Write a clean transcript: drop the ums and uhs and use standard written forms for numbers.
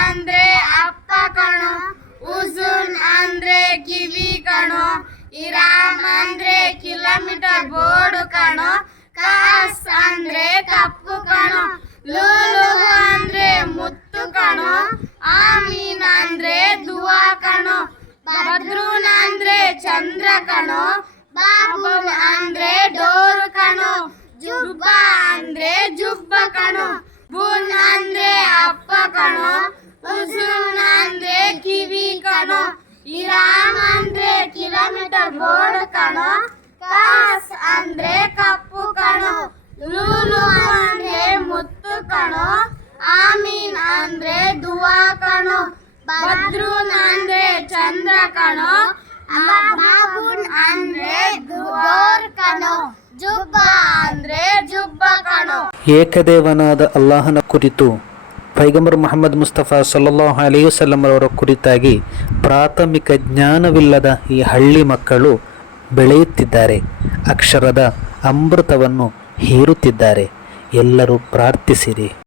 ಅಂದ್ರೆ ಅಪ್ಪ ಕಣೋ, ಉಸುನ್ ಅಂದ್ರೆ ಕಿವಿ ಕಣೋ, ಇರಾಮ್ ಅಂದ್ರೆ ಕಿಲೋಮೀಟರ್ ಬೋರ್ಡ್ ಕಣೋ, ಕಾಸ್ ಅಂದ್ರೆ ಕಪ್ಪು ಕಣೋ, ಲೂಲು ಅಂದ್ರೆ ಮುತ್ತು ಕಣೋ, ಆಮೀನ್ ಅಂದ್ರೆ ದುವಾ ಕಣೋ, ಬದ್ರೂನ್ ಅಂದ್ರೆ ಚಂದ್ರ ಕಣೋ, ಬಾಬುಲ್ ಅಂದ್ರೆ ಡೋರ್ ಕಣೋ, ಜುಬ್ಬಾ ಅಂದ್ರೆ ಜುಬ್ಬ ಕಣೋ, ಬುನ್ ಅಂದ್ರೆ ಅಪ್ಪ ಕಣೋ, ಉಸುನ್ ಅಂದ್ರೆ ಕಿವಿ ಕಣೋ, ಇರಾಮ್ ಅಂದ್ರೆ ಕಿಲೋಮೀಟರ್ ಬೋರ್ಡ್ ಕಣೋ, ಕಾಸ್ ಅಂದ್ರೆ ಕಪ್ಪು ಕಣೋ, ಲೂಲು ಅಂದ್ರೆ ಮುತ್ತು ಕಣೋ, ಆಮೀನ್ ಅಂದ್ರೆ ದುವಾ ಕಣೋ, ಬದ್ರೂನ್ ಅಂದ್ರೆ ಚಂದ್ರ ಕಣೋ, ಬಾಬುನ್ ಅಂದ್ರೆ ಡೋರ್ ಕಣೋ, ಜುಬ್ಬಾ ಅಂದ್ರೆ ಜುಬ್ಬ ಕಣೋ. ಏಕದೇವನಾದ ಅಲ್ಲಾಹನ ಕುರಿತು ಪೈಗಂಬರ್ ಮುಹಮ್ಮದ್ ಮುಸ್ತಫಾ ಸಲ್ಲಲ್ಲಾಹು ಅಲೈಹಿ ವಸಲ್ಲಂ ಅವರ ಕುರಿತಾಗಿ ಪ್ರಾಥಮಿಕ ಜ್ಞಾನವಿಲ್ಲದ ಈ ಹಳ್ಳಿ ಮಕ್ಕಳು ಬೆಳೆಯುತ್ತಿದ್ದಾರೆ, ಅಕ್ಷರದ ಅಮೃತವನ್ನು ಹೀರುತ್ತಿದ್ದಾರೆ. ಎಲ್ಲರೂ ಪ್ರಾರ್ಥಿಸಿರಿ.